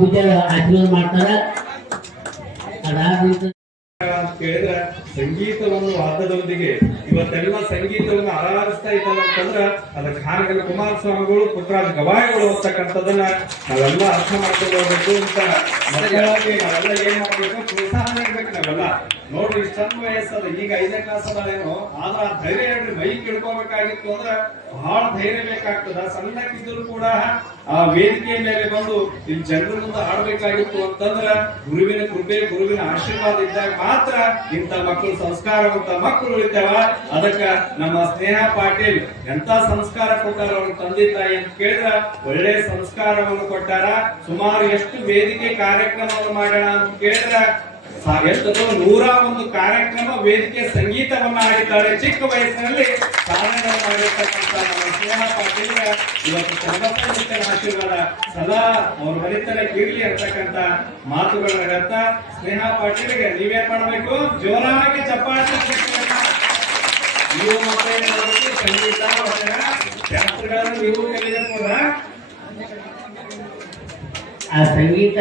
ಪೂಜೆ ಆಶೀರ್ವಾದ ಮಾಡ್ತಾರ. ಅದಾದ ಅಂತ ಕೇಳಿದ್ರೆ ಸಂಗೀತವನ್ನು ವಾದ್ಯದೊಂದಿಗೆ ಇವತ್ತೆಲ್ಲ ಸಂಗೀತವನ್ನು ಆರಾಧಿಸ್ತಾ ಇದ್ದಾರೆ ಅಂತಂದ್ರ ಅದಕ್ಕೆ ಹಾನಗಲ್ ಕುಮಾರಸ್ವಾಮಿಗಳು ಪುಟ್ಟರಾಜ ಗವಾಯಿಗಳು ಅಂತಕ್ಕಂಥದ್ದನ್ನ ನಾವೆಲ್ಲ ಅರ್ಥ ಮಾಡ್ಕೊಳ್ಬೇಕು ಅಂತ ಮಕ್ಕಳಾಗಿ ನಾವೆಲ್ಲ ಏನ್ ಮಾಡ್ಬೇಕು, ಪ್ರೋತ್ಸಾಹ ನೀಡ್ಬೇಕು. ನಾವೆಲ್ಲ ನೋಡ್ರಿ ಇಷ್ಟು ಸಣ್ಣ ವಯಸ್ಸದ ಈಗ 5ನೇ ಕ್ಲಾಸ್ ಅದೇನೋ ಆದ್ರ ಆ ಧೈರ್ಯ ಹೇಳ್ರಿ ಮೈ ಕಿಡ್ಕೋಬೇಕಾಗಿತ್ತು ಅಂದ್ರೆ ಬಹಳ ಧೈರ್ಯ ಬೇಕಾಗ್ತದ. ಸಣ್ಣಕ್ಕಿದ್ರು ಕೂಡ ಆ ವೇದಿಕೆಯ ಮೇಲೆ ಬಂದು ಇಲ್ಲಿ ಜನರ ಮುಂದೆ ಆಡ್ಬೇಕಾಗಿತ್ತು ಅಂತಂದ್ರ ಗುರುವಿನ ಕೃಪೆ ಗುರುವಿನ ಆಶೀರ್ವಾದ ಇದ್ದಾಗ ಮಾತ್ರ ಇಂಥ ಮಕ್ಕಳು ಸಂಸ್ಕಾರವಂತ ಮಕ್ಕಳು ಉಳಿತಾವ. ಅದಕ್ಕ ನಮ್ಮ ಸ್ನೇಹ ಪಾಟೀಲ್ ಎಂತ ಸಂಸ್ಕಾರ ಕೊಟ್ಟಾರ ಅವ್ರ ತಂದೆ ತಾಯಿ ಅಂತ ಕೇಳಿದ್ರ ಒಳ್ಳೆ ಸಂಸ್ಕಾರವನ್ನು ಕೊಟ್ಟಾರ. ಸುಮಾರು ಎಷ್ಟು ವೇದಿಕೆ ಕಾರ್ಯಕ್ರಮವನ್ನು ಮಾಡೋಣ ಅಂತ ಕೇಳಿದ್ರ ಎಷ್ಟೋ 101 ಕಾರ್ಯಕ್ರಮ ವೇದಿಕೆ ಸಂಗೀತವನ್ನ ಆಡಿದ್ದಾರೆ. ಚಿಕ್ಕ ವಯಸ್ಸಿನಲ್ಲಿ ಸಾಧನೆ ಮಾಡಿರ್ತಕ್ಕಂಥ ನಮ್ಮ ಸ್ನೇಹ ಪಾಟೀಲ್ ಇವತ್ತು ಚಂದ್ರಪ್ಪನ ಆಶೀರ್ವಾದ ಸದಾ ಅವ್ರ ಮನೆತನ ಇರ್ಲಿ ಅಂತಕ್ಕಂಥ ಮಾತುಗಳನ್ನ ಹೇಳ್ತಾ ಸ್ನೇಹ ಪಾಟೀಲ್ಗೆ ನೀವೇನ್ ಮಾಡ್ಬೇಕು, ಜೋರಾಗಿ ಚಪ್ಪಾಳೆ ನೀವು ಮತ್ತೆ ಸಂಗೀತ ಶಾಸ್ತ್ರಗಳನ್ನು ನೀವು ಕಲಿಯಬಹುದು. ಆ ಸಂಗೀತ